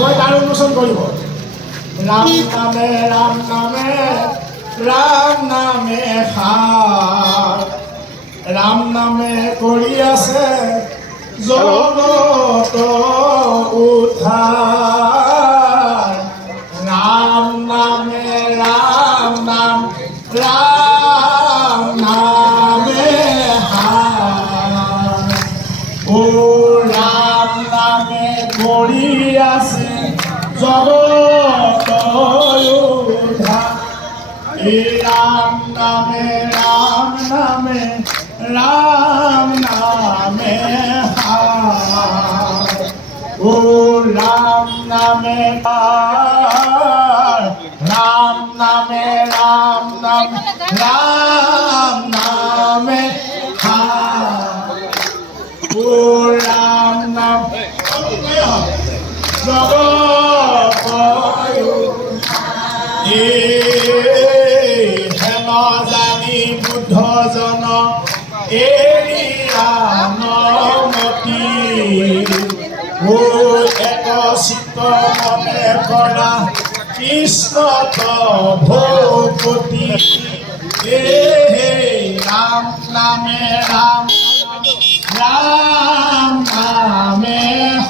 কৈ তাৰ উন্মোচন কৰিব। ৰাম নামে ৰাম নামে ৰাম নামে সাৰ, ৰাম নামে কৰি আছে জগত উদ্ধাৰ। ৰাম নামে ৰাম নাম ৰাম নামে সাৰ, ও ৰাম নামে কৰি আছে জগত উদ্ধাৰ। এই রাম নামে রাম নামে রাম নামে হার, ও রাম নামে হার, রাম নামে রাম নাম রাম নামে হার, ও রাম নাম জগত হেন জানি বুদ্ধ জন এৰিয়ানমতি, ও এক চিত্ত মনে কৰা কৃষ্ণ ভূপতি। ৰাম নামে ৰাম ৰাম নামে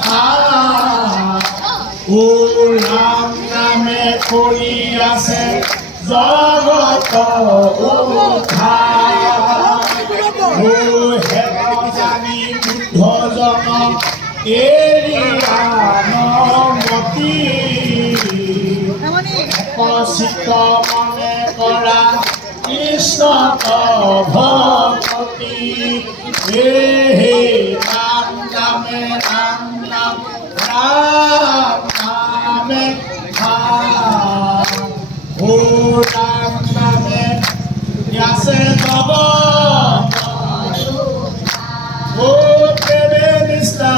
সাৰ, ও ৰাম নামে কৰি আছে জগত উদ্ধাৰ। ও হেন জানি বুদ্ধ জন এৰিয়ানমতি, এক চিত্ত মনে কৰা কৃষ্ণ ভক্তি। ৰাম নামে ৰাম নাম ৰাম নামে সাৰ, ও ৰাম নামে আছে জগত, ও প্ৰেমে নিষ্ঠা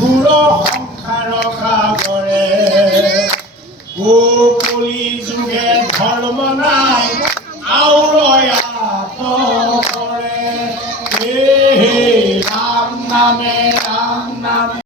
ঘূৰ সংসাৰ সাগৰে, ও কলি যুগে ধৰ্ম নাই